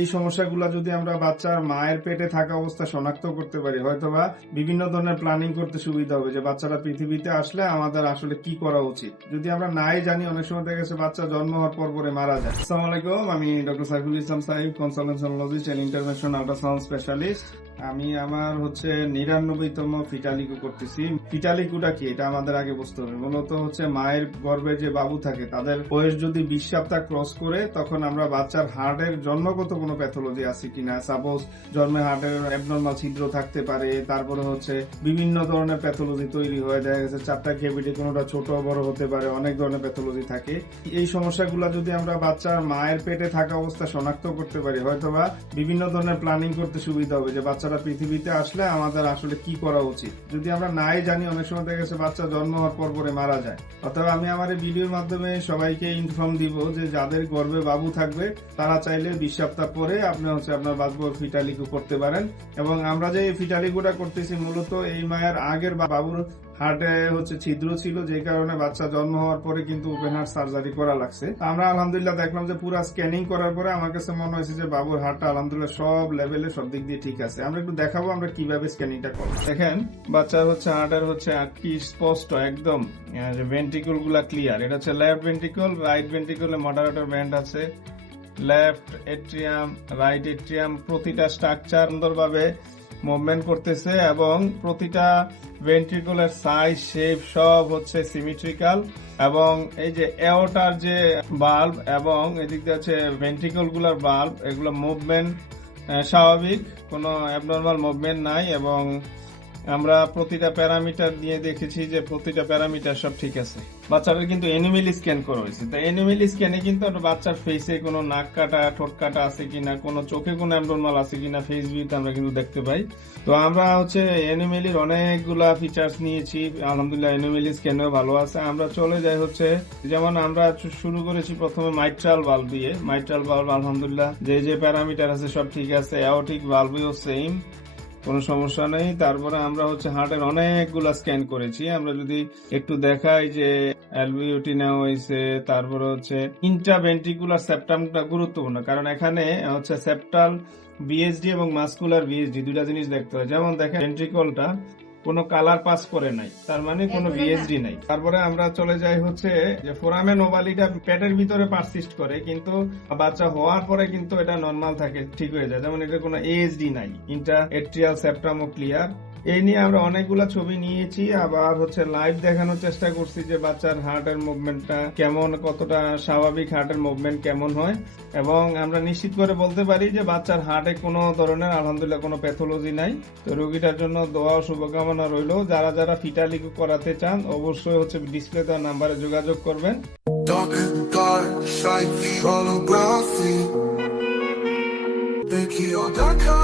এই সমস্যাগুলো যদি আমরা বাচ্চার মায়ের পেটে থাকা অবস্থা শনাক্ত করতে পারি, হয়তোবা বিভিন্ন ধরনের প্ল্যানিং করতে সুবিধা হবে যে বাচ্চারা পৃথিবীতে আসলে আমাদের আসলে কি করা উচিত। যদি আমরা নাই জানি, অনেক সময় দেখা গেছে বাচ্চা জন্ম হওয়ার পর পরে মারা যায়। আসসালামু আলাইকুম, আমি ডক্টর সাইফুল ইসলাম সাহিব, কনসালটেন্সিওলজিস্ট এন্ড ইন্টারভেনশন আল্ট্রাসাউন্ড স্পেশালিস্ট। আমি আমার 99তম ফিটালিকু করতেছি। ফিটালিকুটা কি, এটা আমাদের আগে বুঝতে হবে। মূলত মায়ের গর্ভে যে বাবু থাকে তাদের বয়স যদি 20 সপ্তাহ ক্রস করে, তখন আমরা বাচ্চার হার্টের জন্মগত কোনো প্যাথোলজি আছে কিনা, সাপোজ জন্মে হার্টের অ্যাবনর্মাল ছিদ্র থাকতে পারে, তারপরে বিভিন্ন ধরনের প্যাথোলজি তৈরি হয়। দেখা গেছে 4টা ক্যাভিটি, কোনোটা ছোট বড় হতে পারে, অনেক ধরনের প্যাথোলজি থাকে। এই সমস্যাগুলো যদি আমরা বাচ্চার মায়ের পেটে থাকা অবস্থা শনাক্ত করতে পারি, হয়তোবা বিভিন্ন ধরনের প্ল্যানিং করতে সুবিধা হবে যে বাচ্চারা পৃথিবীতে আসলে আমাদের আসলে কি করা উচিত। যদি আমরা নাই জানি, অনেক সময় দেখা গেছে বাচ্চা জন্ম হওয়ার পর পরে মারা যায়। অথবা আমি আমার এই ভিডিওর মাধ্যমে সবাইকে ইনফর্ম দিব যে যাদের গর্ভে বাবু থাকবে তারা চাইলে 20 সপ্তাহ পরে আপনি আপনার বাচ্চার ফিটালিকু করতে পারেন। এবং আমরা যে ফিটালিকুটা করতেছি, মূলত এই মায়ের আগের বাবুর হার্টে ছিদ্র ছিল, যে কারণে বাচ্চা জন্ম হওয়ার পরে কিন্তু ওপেন হার্ট সার্জারি করা লাগছে। আমরা আলহামদুলিল্লাহ দেখলাম যে পুরো স্ক্যানিং করার পরে আমার কাছে মনে হয়েছে যে বাবুর হার্টটা আলহামদুলিল্লাহ সব লেভেলে সব দিক দিয়ে ঠিক আছে। আমরা একটু দেখাবো আমরা কিভাবে স্ক্যানিংটা করবো। দেখেন বাচ্চার হার্টের কি স্পষ্ট একদম, ভেন্ট্রিকল গুলা ক্লিয়ার। এটা লেফট ভেন্ট্রিকল, রাইট ভেন্ট্রিকলে মডারেটর ব্যান্ড আছে। লেফট এট্রিয়াম, রাইট এট্রিয়াম, প্রতিটা স্ট্রাকচার সুন্দরভাবে মুভমেন্ট করতেছে এবং প্রতিটা ভেন্ট্রিকুলার সাইজ, শেপ সব সিমেট্রিক্যাল। এবং এই যে এওটার যে বাল্ব এবং এদিক দিয়ে ভেন্ট্রিকল গুলার বাল্ব, এগুলো মুভমেন্ট স্বাভাবিক, কোনো অ্যাবনর্মাল মুভমেন্ট নাই। এবং আমরা প্রতিটা প্যারামিটার দিয়ে দেখেছি যে প্রতিটা প্যারামিটার সব ঠিক আছে। বাচ্চাটার কিন্তু এনিমেলি স্ক্যান করা হয়েছে। তো এনিমেলি স্ক্যানে কিন্তু বাচ্চার ফেসে কোনো নাক কাটা, ঠোঁট কাটা আছে কিনা, কোনো চোখে কোনো অ্যাবনর্মাল আছে কিনা, ফেস ভিউতে আমরা কিন্তু দেখতে পাই। তো আমরা এনিমেলির অনেকগুলা ফিচার্স নিয়েছি, আলহামদুলিল্লাহ এনিমেলি স্ক্যানেও ভালো আছে। আমরা চলে যাই যেমন আমরা শুরু করেছি প্রথমে মাইট্রাল বাল্ব দিয়ে। মাইট্রাল বাল্ব আলহামদুলিল্লাহ যে প্যারামিটার আছে সব ঠিক আছে। অ্যাওর্টিক বাল্বও সেম, কোনো সমস্যা নেই। তারপরে আমরা হার্টের অনেকগুলা স্ক্যান করেছি। আমরা যদি একটু দেখাই যে অ্যালভিওটি নেওয়া হয়েছে, তারপরে ইন্ট্রাভেন্ট্রিকুলার সেপ্টামটা গুরুত্বপূর্ণ, কারণ এখানে সেপ্টাল বিএসডি এবং মাসকুলার বিএসডি দুইটা জিনিস দেখতে হয়। যেমন দেখেন ভেন্ট্রিকলটা কোনো কালার পাস করে নাই, তার মানে কোনো বিএসডি নাই। তারপরে আমরা চলে যাই যে ফোরামেন ওভালিটা পেটের ভিতরে পারসিস্ট করে, কিন্তু বাচ্চা হওয়ার পরে কিন্তু এটা নরমাল থাকে, ঠিক হয়ে যায়। যেমন এটা কোনো এএসডি নাই, ইন্টার এট্রিয়াল সেপ্টামও ক্লিয়ার। এই নিয়ে আমরা অনেকগুলা ছবি নিয়েছি, আবার লাইভ দেখানোর চেষ্টা করছি যে বাচ্চার হার্টের মুভমেন্টটা কেমন, কতটা স্বাভাবিক হার্টের মুভমেন্ট কেমন হয়। এবং আমরা নিশ্চিত করে বলতে পারি যে বাচ্চার হার্টে কোনো ধরনের আলহামদুলিল্লাহ কোনো প্যাথোলজি নাই। তো রোগীটার জন্য দোয়া ও শুভকামনা রইল। যারা ফিটালিকু করাতে চান অবশ্যই ডিসপ্লে দেওয়া নাম্বারে যোগাযোগ করবেন। Thank you.